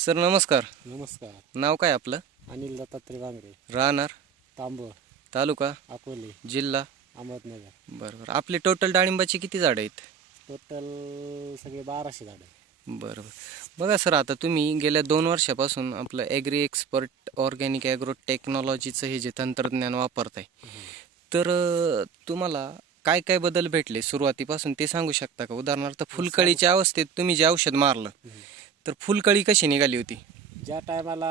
Sir नमस्कार. नमस्कार. नाव काय आपलं? अनिल दत्तात्रय वांगरे, राहणार तांब, तालुका अकोले, जिल्हा. अहमदनगर. बरोबर. आपले टोटल डाळिंबाची किती झाडं आहेत? टोटल सगळे 1200 झाड आहे. बरोबर. बघा सर, आता तुम्ही गेल्या 2 वर्षापासून आपलं ॲग्री एक्सपर्ट ऑर्गॅनिक ॲग्रो टेक्नॉलॉजीचं हे जे तंत्रज्ञान वापरताय, तर तुम्हाला काय काय बदल भेटले सुरुवातीपासून ते सांगू शकता का? उदाहरणार्थ फुलकळीच्या अवस्थेत तुम्ही जे औषध मारलं तर फुलकळी कशी निघाली होती? ज्या टायमाला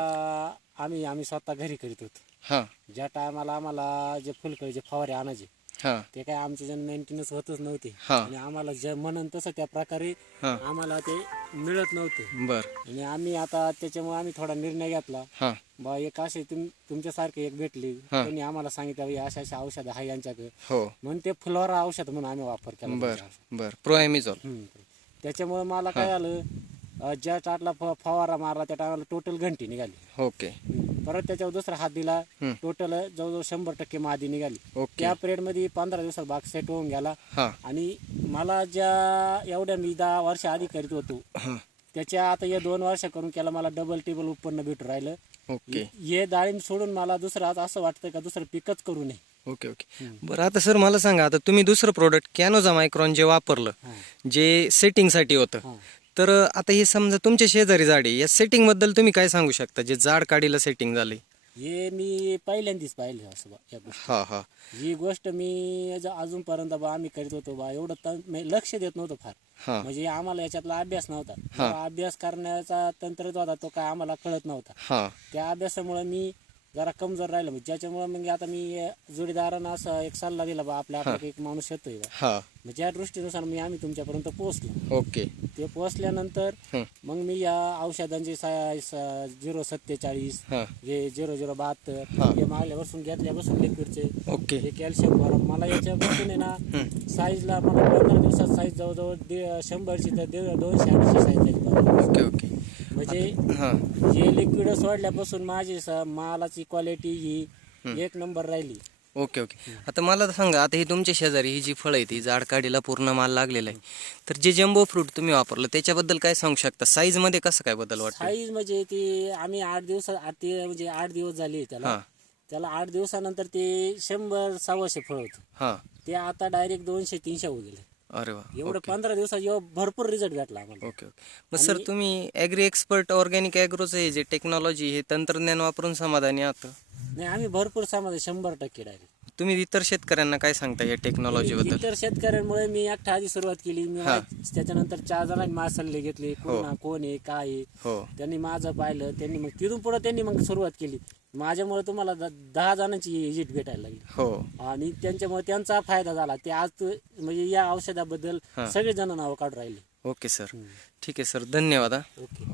आम्ही स्वतः घरी करीत होतो, हां ज्या टायमाला आम्हाला जे फुलकळीचे फवारे आणायचे हां ते काय आमचे जण मेंटेनन्स होतच नव्हते. हां. आणि आम्हाला जे म्हणून तसं त्या प्रकारे हां. आम्हाला ते मिळत नव्हते. बरं. आणि आम्ही आता त्याच्यामुळे आम्ही थोडा निर्णय घेतला, हां बा एक असे तुमच्यासारखे एक भेटले, हां. त्यांनी आम्हाला सांगितलं "हे अशा अशा औषधं आहे यांच्याकडे", हो. म्हणून ते फुलवारा औषध म्हणून आम्ही वापर केला. बरं. प्रोॲमिझॉल. त्याच्यामुळे मला काय आलं, ज्या टाटला फवारा मारला त्या टायमाला टोटल घंटी निघाली. ओके. परत त्याच्यावर दुसरा हात दिला, टोटल जवळजवळ 100% मादी निघाली. ओके. त्या पिरियड मध्ये 15 दिवसात बाग सेट होऊन गेला. हां आणि मला ज्या एवढ्या मी 10 वर्ष आधी करीत होतो हां. त्याच्या आता या 2 वर्ष करून केला मला डबल टेबल उत्पन्न भेटून राहिलं. ओके. हे डाळिंब सोडून मला दुसरं आज असं वाटतं का दुसरं पिकच करू नये. ओके. बरं, आता सर मला सांगा, आता तुम्ही दुसरं प्रोडक्ट कॅनोझा मायक्रॉन जे वापरलं, जे सेटिंगसाठी होतं, तर आता हे समजा तुमच्या शेजारी झाड आहे, या सेटिंग बद्दल तुम्ही काय सांगू शकता? जे झाड काढीला सेटिंग झालंय, हे मी पहिल्यांदाच पाहिलं असं या गोष्टी. हा हा. ही गोष्ट मी अजूनपर्यंत आम्ही करीत होतो एवढं लक्ष देत नव्हतं फार. हा म्हणजे आम्हाला याच्यातला अभ्यास नव्हता. हा. अभ्यास करण्याचा तंत्र जो होता तो काय आम्हाला कळत नव्हता. हा. त्या अभ्यासामुळे मी जरा कमजोर राहिलो. ज्याच्यामुळे मग आता मी जोडीदारांना असा एक सल्ला दिला, बा आपल्या एक माणूस येतोय बा. हा. मग ज्या दृष्टीनुसार आम्ही तुमच्यापर्यंत पोहोचलो. ओके. ते पोहोचल्यानंतर मग मी या औषधांचे 047 हा. हे 0072 हे मागल्या वर्षून घेतल्यापासून लिक्विडचे ओके. हे कॅल्शियम फॉर्म मला याच्यापासून आहे ना साईजला मला 15 दिवसात साईज जवळजवळ 100ची तर 280 साईज झाली. ओके. ओके. म्हणजे हा. हे लिक्विड सोडल्यापासून माझी मालाची क्वालिटी ही 1 नंबर राहिली. ओके. आता मला सांगा, आता ही तुमच्या शेजारी ही जी फळं आहे ती झाड काढीला पूर्ण माल लागलेला आहे, तर जे जम्बो फ्रूट तुम्ही वापरलं त्याच्याबद्दल काय सांगू शकता? साईज मध्ये कसं काय बदल वाटतो? साईज म्हणजे ती आम्ही 8 दिवस झाले त्याला 8 दिवसानंतर ते 100-125 फळ होतं. हा. ते आता डायरेक्ट 200-300 हो गेले. अरे वा. एवढं 15 दिवसात भरपूर रिझल्ट भेटला आम्हाला. ओके. मग सर, तुम्ही ॲग्री एक्सपर्ट ऑर्गॅनिक ॲग्रोचं हे जे टेक्नॉलॉजी हे तंत्रज्ञान वापरून समाधानी आहात? नाही, आम्ही भरपूर समाधान 100% डायरेक्ट. तुम्ही इतर शेतकऱ्यांना काय सांगता या टेक्नॉलॉजी बद्दल? इतर शेतकऱ्यांमुळे मी एकटा आधी सुरुवात केली. मी त्याच्यानंतर 4 जणांनी माझे सल्ले घेतले, कोण आहे काय आहे. हो. त्यांनी माझं पाहिलं, त्यांनी मग तिथून पुढे त्यांनी मग सुरुवात केली. माझ्यामुळे तुम्हाला 10 जणांची विजिट भेटायला लागली. हो. आणि त्यांच्यामुळे त्यांचा फायदा झाला. ते आज म्हणजे या औषधाबद्दल सगळे जण नाव काढून राहिले. Okay sir. ठीक आहे सर, धन्यवाद. ओके.